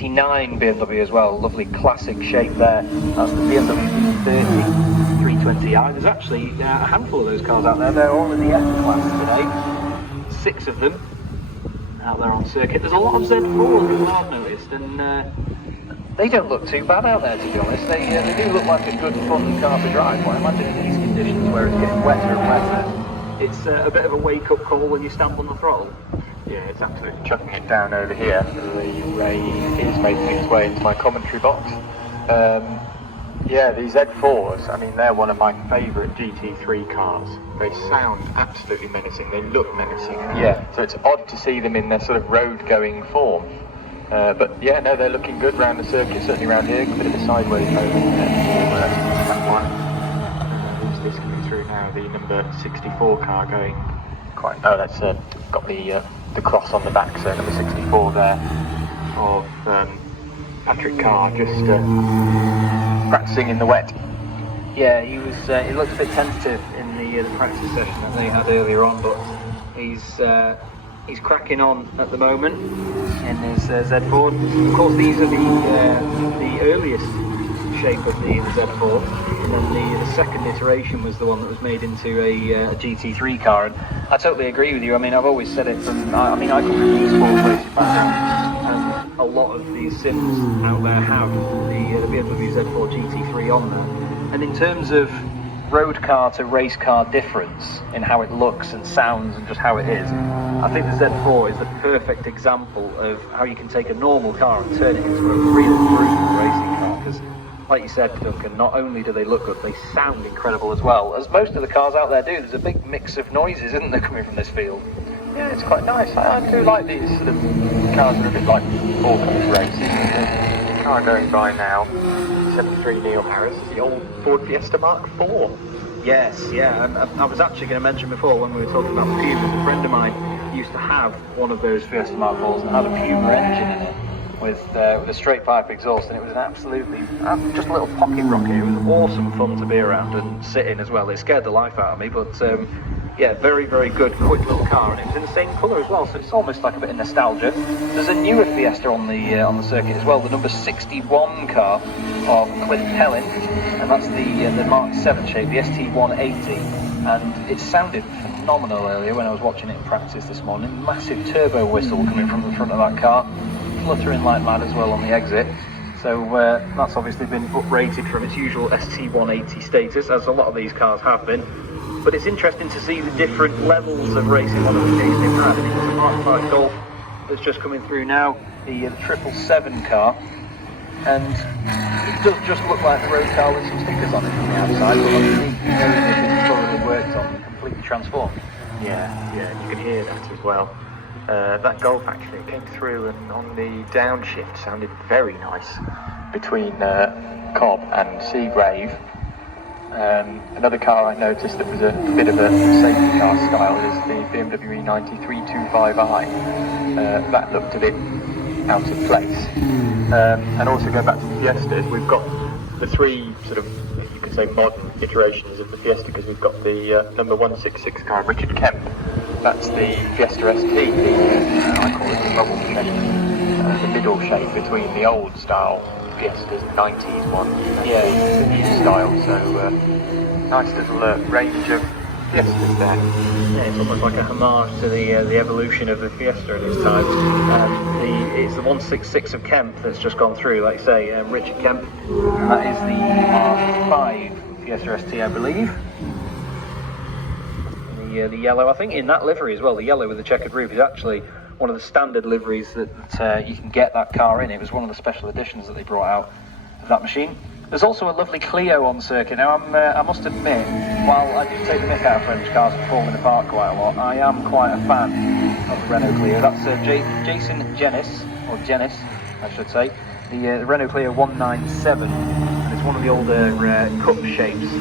79 BMW as well, lovely classic shape there. That's the BMW V30 320i. There's actually a handful of those cars out there. They're all in the F-Class today. 6 of them out there on circuit. There's a lot of Z4s as well, I've noticed, and they don't look too bad out there, to be honest. They do look like a good fun car to drive, but I imagine in these conditions where it's getting wetter and wetter, it's a bit of a wake-up call when you stamp on the throttle. Yeah, it's absolutely chucking it down over here. The rain is making its way into my commentary box. Yeah, these Z4s, I mean, they're one of my favourite GT3 cars. They sound absolutely menacing, they look menacing. Yeah, so it's odd to see them in their sort of road-going form. But yeah, no, they're looking good round the circuit, certainly around here. A bit of a sideways mode in there for that one. Who's this coming through now? The number 64 car going quite... Oh, that's got the cross on the back, so number 64 there of Patrick Carr, just practising in the wet. Yeah, he looked a bit tentative in the practice session that they had earlier on, but he's cracking on at the moment in his Z4. Of course, these are the earliest shape of the Z4, and then the second iteration was the one that was made into a GT3 car. And I totally agree with you. I mean, I've always said it from, I come from the esports racing background, and a lot of these sims out there have the BMW Z4 GT3 on them. And in terms of road car to race car difference in how it looks and sounds and just how it is, I think the Z4 is the perfect example of how you can take a normal car and turn it into a real brutal racing car. Because, like you said, Duncan, not only do they look good, they sound incredible as well, as most of the cars out there do. There's a big mix of noises, isn't there, coming from this field? Yeah, it's quite nice. I do like these sort of cars that are a bit like all-colours racing. The car going by now, 73 Neil Harris, is the old Ford Fiesta Mark IV. Yes, yeah, and I was actually going to mention before when we were talking about the Pumas, a friend of mine used to have one of those Fiesta Mark IVs and had a Puma engine in it with a straight pipe exhaust, and it was an absolutely, just a little pocket rocket. It was awesome fun to be around and sit in as well. It scared the life out of me, but yeah, very, very good, quick little car, and it was in the same colour as well, so it's almost like a bit of nostalgia. There's a newer Fiesta on the circuit as well, the number 61 car of Cliff Helen, and that's the Mark 7 shape, the ST180, and it sounded phenomenal earlier when I was watching it in practice this morning. Massive turbo whistle coming from the front of that car, fluttering like mad as well on the exit. So that's obviously been uprated from its usual ST180 status, as a lot of these cars have been. But it's interesting to see the different levels of racing modification they've had. And it was a Mark 5 Golf that's just coming through now, the 777 car. And it does just look like the road car with some stickers on it from the outside, but underneath, you know, it's been thoroughly worked on and completely transformed. Yeah, you can hear that as well. That Golf actually came through and on the downshift sounded very nice between Cobb and Seagrave. Another car I noticed that was a bit of a safety car style is the BMW E90 325i. That looked a bit out of place. And also going back to the Fiestas, we've got the three sort of, you could say, modern iterations of the Fiesta, because we've got the number 166 car, Richard Kemp. That's the Fiesta ST, I call it the bubble shape, the middle shape between the old style Fiestas, the 90s one, and the new style, so nice little range of Fiestas there. Yeah, it's almost like a homage to the evolution of the Fiesta in its time. It's the 166 of Kemp that's just gone through, like you say, Richard Kemp. That is the R5 Fiesta ST, I believe. The yellow, I think in that livery as well, the yellow with the checkered roof is actually one of the standard liveries that you can get that car in. It was one of the special editions that they brought out of that machine. There's also a lovely Clio on circuit. Now, I must admit, while I do take the mick out of French cars and falling apart quite a lot, I am quite a fan of the Renault Clio. That's Jason Genis, or Genis, I should say, the Renault Clio 197, and it's one of the older cup shapes,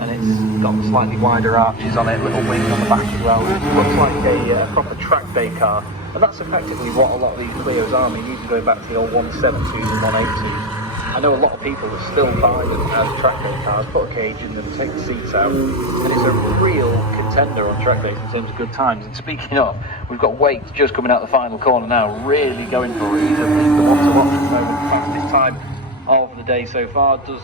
and it's got slightly wider arches on it, little wings on the back as well. It looks like a proper track day car, and that's effectively what a lot of these Clios are. I mean, even going back to the old 170s and 180s, I know a lot of people that still buy them as track day cars, put a cage in them, take the seats out, and it's a real contender on track days in terms of good times. And speaking of, we've got Waite just coming out the final corner now, really going for it. He's the one to watch at the moment, fastest time of the day so far. He does